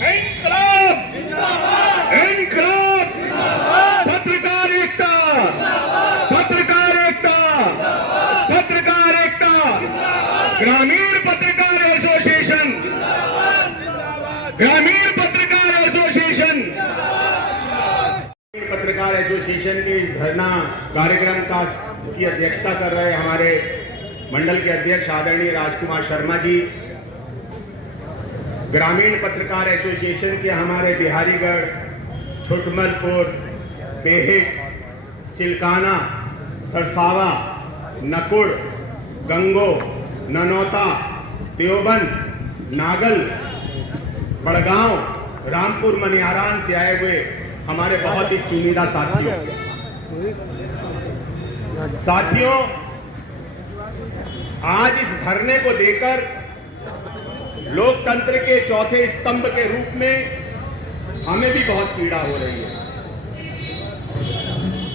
इंकलाब इंकलाब पत्रकार एकता पत्रकार एकता पत्रकार एकता ग्रामीण पत्रकार एसोसिएशन ग्रामीण पत्रकार एसोसिएशन पत्रकार एसोसिएशन के इस धरना कार्यक्रम की अध्यक्षता कर रहे हमारे मंडल के अध्यक्ष आदरणीय राजकुमार शर्मा जी, ग्रामीण पत्रकार एसोसिएशन के हमारे बिहारीगढ़, छुटमलपुर, बेहिक, चिलकाना, सरसावा, नकुड़, गंगो, ननौता, देवबंद, नागल, बड़गांव, रामपुर, मनिहारान से आए हुए हमारे बहुत ही चुनिंदा साथियों, आज इस धरने को देकर लोकतंत्र के चौथे स्तंभ के रूप में हमें भी बहुत पीड़ा हो रही है।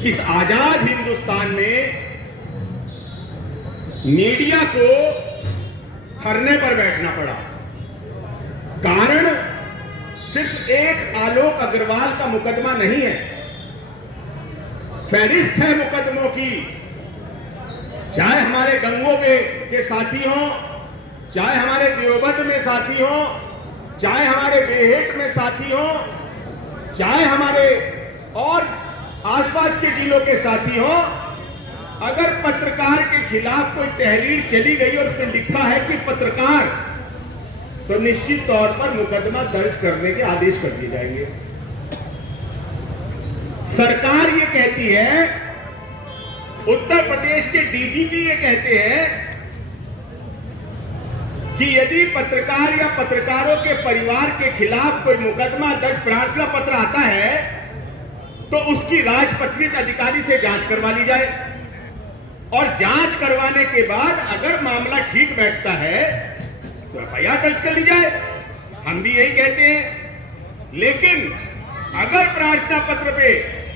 इस आजाद हिंदुस्तान में मीडिया को धरने पर बैठना पड़ा। कारण सिर्फ एक आलोक अग्रवाल का मुकदमा नहीं है, फहरिस्त है मुकदमों की। चाहे हमारे गंगों के साथी हों, चाहे हमारे देवबंद में साथी हों, चाहे हमारे बेहेट में साथी हों, चाहे हमारे और आसपास के जिलों के साथी हों, अगर पत्रकार के खिलाफ कोई तहरीर चली गई और उसमें लिखा है कि पत्रकार, तो निश्चित तौर पर मुकदमा दर्ज करने के आदेश कर दिए जाएंगे। सरकार ये कहती है, उत्तर प्रदेश के डीजीपी ये कहते हैं कि यदि पत्रकार या पत्रकारों के परिवार के खिलाफ कोई मुकदमा दर्ज प्रार्थना पत्र आता है तो उसकी राजपत्रित अधिकारी से जांच करवा ली जाए और जांच करवाने के बाद अगर मामला ठीक बैठता है तो एफआईआर दर्ज कर ली जाए। हम भी यही कहते हैं। लेकिन अगर प्रार्थना पत्र पे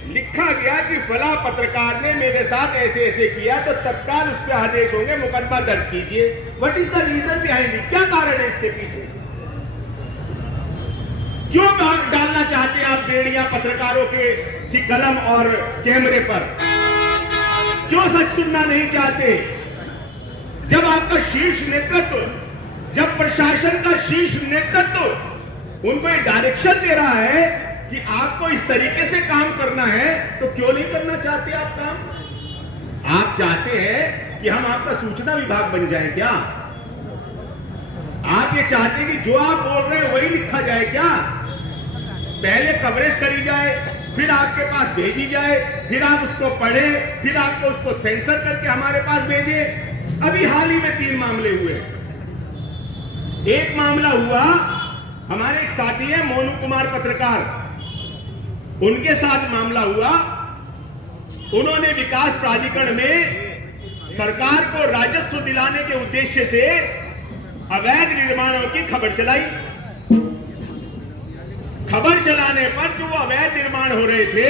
लिखा गया कि फला पत्रकार ने मेरे साथ ऐसे ऐसे किया तो तत्काल उस पर आदेश होंगे, मुकदमा दर्ज कीजिए। What is the reason behind it? क्या कारण है इसके पीछे? क्यों डालना चाहते हैं आप बेड़ियां पत्रकारों की कलम और कैमरे पर? क्यों सच सुनना नहीं चाहते? जब आपका शीर्ष नेतृत्व, जब प्रशासन का शीर्ष नेतृत्व उनको एक डायरेक्शन दे रहा है कि आपको इस तरीके से काम करना है, तो क्यों नहीं करना चाहते आप काम? आप चाहते हैं कि हम आपका सूचना विभाग बन जाए क्या? आप ये चाहते हैं कि जो आप बोल रहे हैं वही लिखा जाए क्या? पहले कवरेज करी जाए, फिर आपके पास भेजी जाए, फिर आप उसको पढ़े, फिर आपको उसको सेंसर करके हमारे पास भेजे। अभी हाल ही में 3 मामले हुए। एक मामला हुआ, हमारे एक साथी है मोनू कुमार पत्रकार, उनके साथ मामला हुआ। उन्होंने विकास प्राधिकरण में सरकार को राजस्व दिलाने के उद्देश्य से अवैध निर्माणों की खबर चलाई। खबर चलाने पर जो अवैध निर्माण हो रहे थे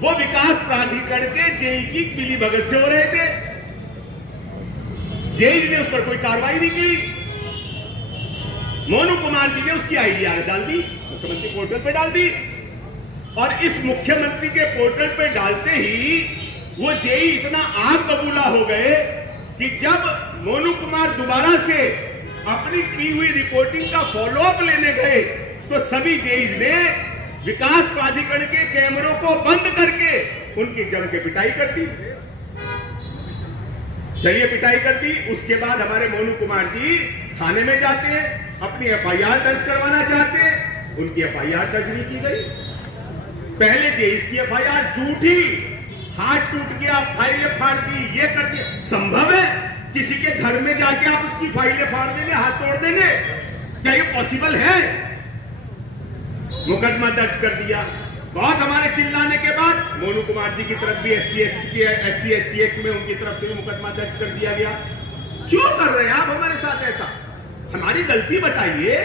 वो विकास प्राधिकरण के जेई की मिलीभगत से हो रहे थे। जेई ने उस पर कोई कार्रवाई नहीं की। मोनू कुमार जी ने उसकी आईडीआर डाल दी, मुख्यमंत्री पोर्टल पे डाल दी, और इस मुख्यमंत्री के पोर्टल पे डालते ही वो जेई इतना आग बबूला हो गए कि जब मोनू कुमार दोबारा से अपनी की हुई रिपोर्टिंग का फॉलोअप लेने गए तो सभी जेईज ने विकास प्राधिकरण के कैमरों को बंद करके उनकी जम के पिटाई कर दी। चलिए पिटाई कर दी, उसके बाद हमारे मोनू कुमार जी थाने में जाते हैं, अपनी एफआईआर दर्ज करवाना चाहते हैं, उनकी एफआईआर दर्ज नहीं की गई। पहले जेईस की एफआईआर झूठी, हाथ टूट गया, फाइलें फाड़ दी, ये कर दिया। संभव है किसी के घर में जाके आप उसकी फाइलें फाड़ देंगे, हाथ तोड़ देंगे? क्या ये पॉसिबल है? मुकदमा दर्ज कर दिया। बहुत हमारे चिल्लाने के बाद मोनू कुमार जी की तरफ भी SC ST एक्ट में उनकी तरफ से भी मुकदमा दर्ज कर दिया गया। क्यों कर रहे हैं आप हमारे साथ ऐसा? हमारी गलती बताइए।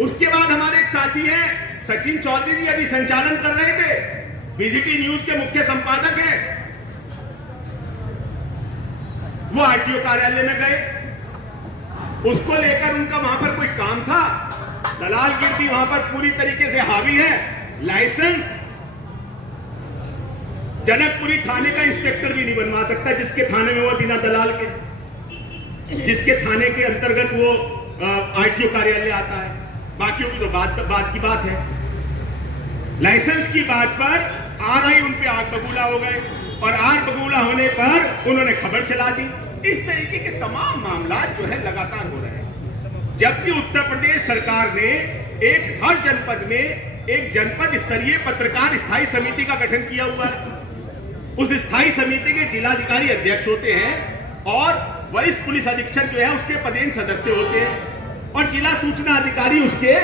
उसके बाद हमारे एक साथी हैं सचिन चौधरी जी, अभी संचालन कर रहे थे, बीजीटी न्यूज के मुख्य संपादक हैं। वो आरटीओ कार्यालय में गए, उसको लेकर उनका वहां पर कोई काम था, दलाल गिनती वहां पर पूरी तरीके से हावी है। लाइसेंस जनकपुरी थाने का इंस्पेक्टर भी नहीं बनवा सकता जिसके थाने में वो बिना दलाल के, जिसके थाने के अंतर्गत वो आरटीओ कार्यालय आता है। बाकियों की तो बात की बात है। लाइसेंस की बात पर आरआई उन पे आग बबूला हो गए और आग बबूला होने पर उन्होंने खबर चला दी। इस तरीके के तमाम मामला जो है लगातार हो रहे हैं। जबकि उत्तर प्रदेश सरकार ने हर जनपद में एक जनपद स्तरीय पत्रकार स्थायी समिति का गठन किया हुआ है। उस स्थायी समिति के जिलाधिकारी अध्यक्ष होते हैं और वरिष्ठ पुलिस अधीक्षक जो है उसके पदेन सदस्य होते हैं और जिला सूचना अधिकारी उसके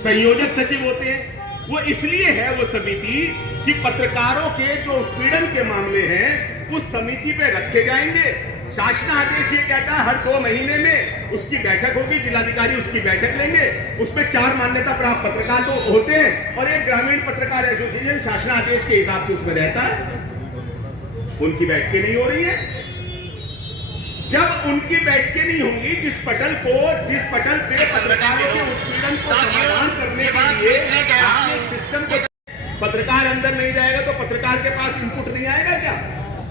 संयोजक सचिव होते हैं। वो इसलिए है वो समिति कि पत्रकारों के जो उत्पीड़न के मामले हैं उस समिति पे रखे जाएंगे। शासनादेश ये कहता है हर 2 महीने में उसकी बैठक होगी, जिलाधिकारी उसकी बैठक लेंगे, उसमें 4 मान्यता प्राप्त पत्रकार तो होते हैं और एक ग्रामीण पत्रकार एसोसिएशन शासनादेश के हिसाब से उसमें रहता है। उनकी बैठकें नहीं हो रही है। जब उनकी बैठकें नहीं होंगी, जिस पटल पे पत्रकारों के उत्पीड़न को समाधान करने के लिए आपने एक सिस्टम को, पत्रकार अंदर नहीं जाएगा तो पत्रकार के पास इनपुट नहीं आएगा क्या?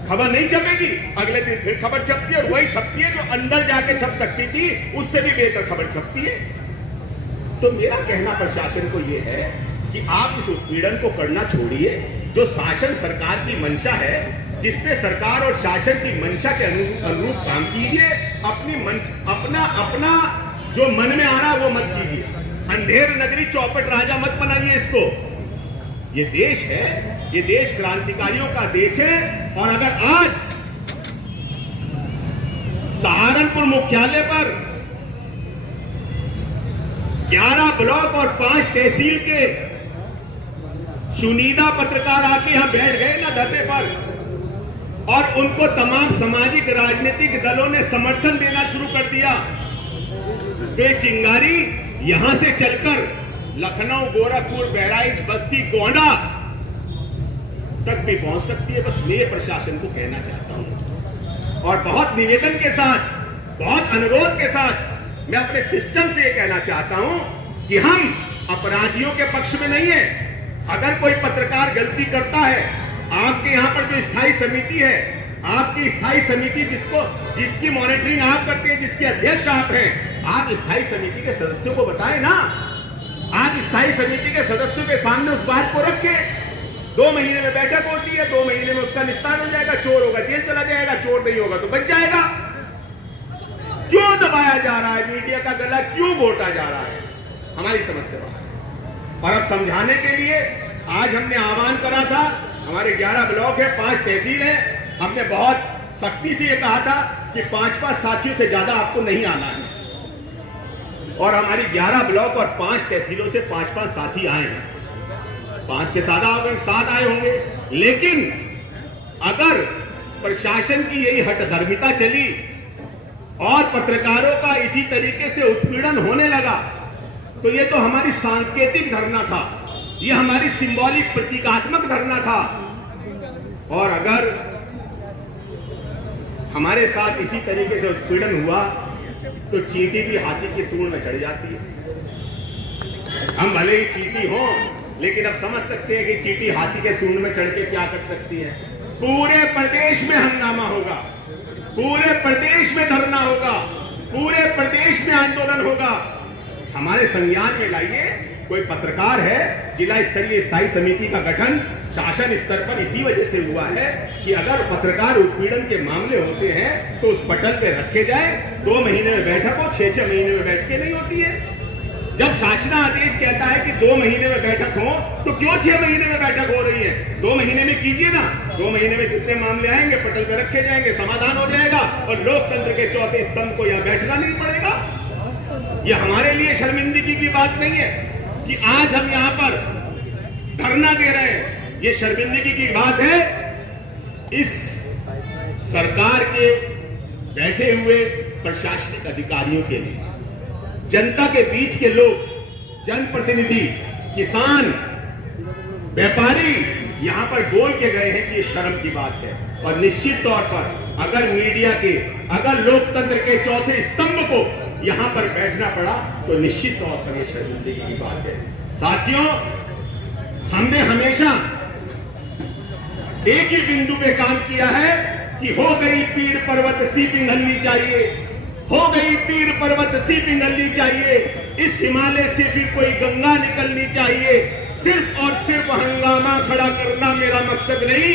खबर नहीं छपेगी, अगले दिन फिर खबर छपती है और वही छपती है जो अंदर जाके छप सकती थी, उससे भी बेहतर खबर छपती है। तो मेरा कहना प्रशासन को यह है कि आप इस उत्पीड़न को करना छोड़िए। जो शासन सरकार की मंशा है, जिसपे सरकार और शासन की मंशा के अनुरूप काम कीजिए। अपना जो मन में आ रहा है वो मत कीजिए। अंधेर नगरी चौपट राजा मत बनाइए इसको। ये देश है, ये देश क्रांतिकारियों का देश है। और अगर आज सहारनपुर मुख्यालय पर 11 ब्लॉक और 5 तहसील के चुनिंदा पत्रकार आके यहां बैठ गए ना धरने पर, और उनको तमाम सामाजिक राजनीतिक दलों ने समर्थन देना शुरू कर दिया, वे चिंगारी यहां से चलकर लखनऊ, गोरखपुर, बहराइच, बस्ती, गोंडा तक भी पहुंच सकती है। बस मैं प्रशासन को कहना चाहता हूं और बहुत निवेदन के साथ, बहुत अनुरोध के साथ मैं अपने सिस्टम से यह कहना चाहता हूं कि हम अपराधियों के पक्ष में नहीं है। अगर कोई पत्रकार गलती करता है, आपके यहां पर जो स्थायी समिति है, आपकी स्थायी समिति जिसकी मॉनिटरिंग आप करते हैं, जिसके अध्यक्ष आप हैं, आप स्थायी समिति के सदस्यों को बताएं ना। आप स्थायी समिति के सदस्यों के सामने उस बात को रखें। 2 महीने में बैठक होती है, 2 महीने में उसका निस्तारण हो जाएगा। चोर होगा जेल चला जाएगा, चोर नहीं होगा तो बच जाएगा। क्यों दबाया जा रहा है मीडिया का गला, क्यों घोटा जा रहा है? हमारी समस्या है। और अब समझाने के लिए आज हमने आह्वान करा था, हमारे 11 ब्लॉक है, 5 तहसील है, हमने बहुत सख्ती से ये कहा था कि 5-5 साथियों से ज्यादा आपको नहीं आना है। और हमारी 11 ब्लॉक और 5 तहसीलों से 5-5 साथी आए हैं। 5 से ज्यादा आ गए, 7 आए होंगे। लेकिन अगर प्रशासन की यही हठधर्मिता चली और पत्रकारों का इसी तरीके से उत्पीड़न होने लगा, तो ये तो हमारी सांकेतिक धरना था, ये हमारी सिंबॉलिक प्रतीकात्मक धरना था। और अगर हमारे साथ इसी तरीके से उत्पीड़न हुआ तो चींटी भी हाथी की सूंड में चढ़ जाती है। हम भले ही चींटी हो, लेकिन अब समझ सकते हैं कि चींटी हाथी के सूंड में चढ़ के क्या कर सकती है। पूरे प्रदेश में हंगामा होगा, पूरे प्रदेश में धरना होगा, पूरे प्रदेश में आंदोलन होगा। हमारे संज्ञान में लाइए, कोई पत्रकार है, जिला स्तरीय स्थायी समिति का गठन शासन स्तर पर इसी वजह से हुआ है कि अगर पत्रकार उत्पीड़न के मामले होते हैं तो उस पटल पे रखे जाए। 2 महीने में बैठक हो, 6-6 महीने में बैठकें नहीं होती है। जब शासनादेश कहता है कि 2 महीने में बैठक हो, तो क्यों 6 महीने में बैठक हो रही है? 2 महीने में कीजिए ना। 2 महीने में जितने मामले आएंगे पटल पे रखे जाएंगे, समाधान हो जाएगा और लोकतंत्र के चौथे स्तंभ को यहां बैठना नहीं पड़ेगा। यह हमारे लिए शर्मिंदगी की बात नहीं है कि आज हम यहां पर धरना दे रहे हैं। यह शर्मिंदगी की बात है इस सरकार के बैठे हुए प्रशासनिक अधिकारियों के लिए। जनता के बीच के लोग, जनप्रतिनिधि, किसान, व्यापारी यहां पर बोल के गए हैं कि ये शर्म की बात है। और निश्चित तौर पर अगर मीडिया के, अगर लोकतंत्र के चौथे स्तंभ को यहां पर बैठना पड़ा तो निश्चित तौर पर यह शर्मिंदगी की बात है। साथियों, हमने हमेशा एक ही बिंदु पे काम किया है कि हो गई पीर पर्वत सी पिघलनी चाहिए, हो गई पीर पर्वत सी पिघलनी चाहिए, इस हिमालय से फिर कोई गंगा निकलनी चाहिए। सिर्फ और सिर्फ हंगामा खड़ा करना मेरा मकसद नहीं,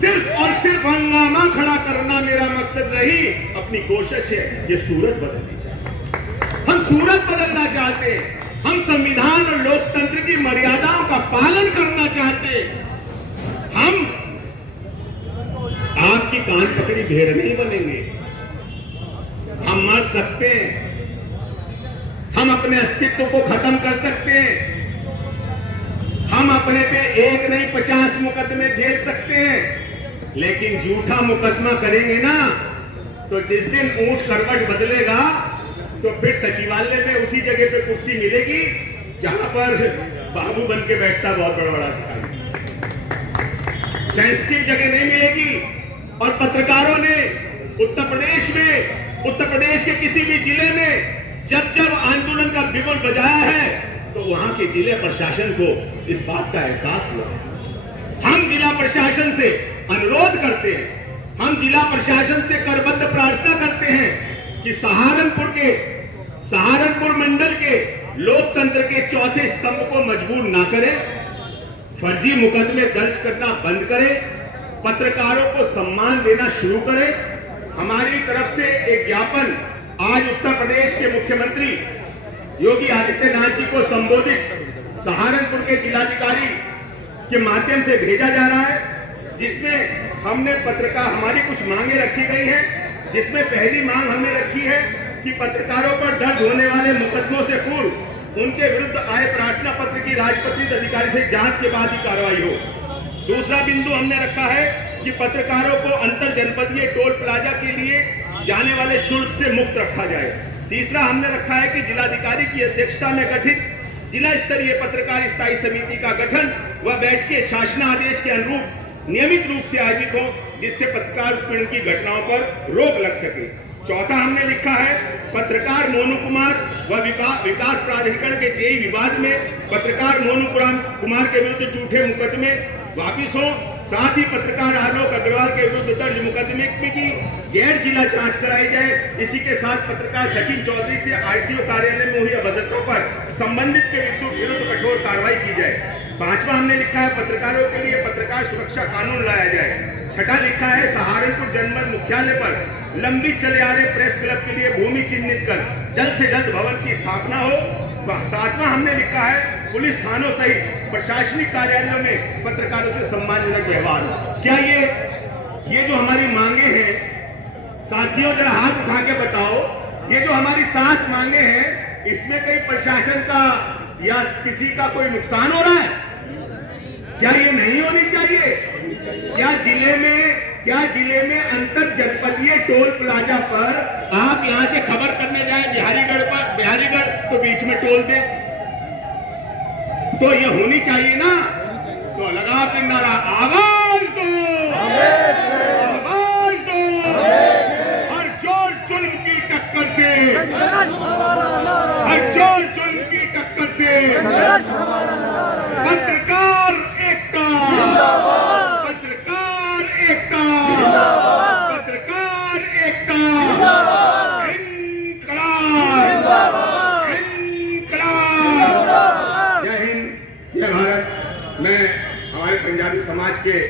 सिर्फ और सिर्फ हंगामा खड़ा करना मेरा मकसद नहीं। अपनी कोशिश है ये सूरत बदलनी चाहिए। हम सूरत बदलना चाहते हैं, हम संविधान और लोकतंत्र की मर्यादाओं का पालन करना चाहते हैं। हम आपकी कान पकड़ी भेड़ नहीं बनेंगे। हम मर सकते हैं, हम अपने अस्तित्व को खत्म कर सकते हैं, हम अपने पे एक नहीं 50 मुकदमे झेल सकते हैं, लेकिन झूठा मुकदमा करेंगे ना तो जिस दिन ऊंट करवट बदलेगा तो फिर सचिवालय में उसी जगह पे कुर्सी मिलेगी जहां पर बाबू बन के बैठता बहुत बड़ा अधिकारी, सेंसिटिव जगह नहीं मिलेगी। और पत्रकारों ने उत्तर प्रदेश के किसी भी जिले में जब जब आंदोलन का बिगुल बजाया है तो वहां के जिले प्रशासन को इस बात का एहसास हुआ। हम जिला प्रशासन से अनुरोध करते हैं, हम जिला प्रशासन से करबद्ध प्रार्थना करते हैं कि सहारनपुर मंडल के लोकतंत्र के चौथे स्तंभ को मजबूर ना करें, फर्जी मुकदमे दर्ज करना बंद करें, पत्रकारों को सम्मान देना शुरू करें। हमारी तरफ से एक ज्ञापन आज उत्तर प्रदेश के मुख्यमंत्री योगी आदित्यनाथ जी को संबोधित सहारनपुर के जिलाधिकारी के माध्यम से भेजा जा रहा है, जिसमें हमने हमारी कुछ मांगे रखी गई हैं, जिसमें पहली मांग हमने रखी है कि पत्रकारों पर दर्ज होने वाले मुकदमों से पूर्व उनके विरुद्ध आए प्रार्थना पत्र की राजपत्रित अधिकारी से जांच के बाद ही कार्रवाई हो। दूसरा बिंदु हमने रखा है कि पत्रकारों को अंतर जनपदीय टोल प्लाजा के लिए जाने वाले शुल्क से मुक्त रखा जाए। तीसरा हमने रखा है कि जिलाधिकारी की अध्यक्षता में गठित जिला स्तरीय पत्रकार स्थायी समिति का गठन व बैठकें शासनादेश के अनुरूप नियमित रूप से आयोजित हो, जिससे पत्रकार उत्पीड़न की घटनाओं पर रोक लग सके। चौथा हमने लिखा है पत्रकार मोनू कुमार व विकास प्राधिकरण के जेई विवाद में पत्रकार मोनू कुमार के विरुद्ध झूठे मुकदमे वापिस हो, साथ ही पत्रकार आलोक अग्रवाल के विरुद्ध दर्ज मुकदमे की गैर जिला जांच कराई जाए। इसी के साथ पत्रकार सचिन चौधरी से आरटीओ कार्यालय में हुई अभद्रता पर संबंधित के विरुद्ध कठोर कार्रवाई की जाए। पांचवा हमने लिखा है पत्रकारों के लिए पत्रकार सुरक्षा कानून लाया जाए। छठा लिखा है सहारनपुर जनपद मुख्यालय पर लंबित चले आ रहे प्रेस क्लब के लिए भूमि चिन्हित कर जल्द से जल्द भवन की स्थापना हो। सातवां हमने लिखा है पुलिस थानों सहित प्रशासनिक कार्यालयों में पत्रकारों से सम्मानजनक व्यवहार हो। क्या ये जो हमारी मांगे हैं, साथियों जरा हाथ उठा के बताओ, ये जो हमारी 7 मांगे हैं, इसमें कहीं प्रशासन का या किसी का कोई नुकसान हो रहा है? क्या ये नहीं होनी चाहिए? क्या जिले में अंतर जनपदीय टोल प्लाजा पर आप यहां से खबर करने जाए बिहारीगढ़ तो बीच में टोल दे, तो ये होनी चाहिए ना? तो लगा के नारा आवाज दो, आवाज दो, हर जोर जुल्म की टक्कर से, हर जोर जुल्म की टक्कर से पत्रकार एकता, पत्रकार एकता, पत्रकार एकता, जय हिंद, जय भारत। मैं हमारे पंजाबी समाज के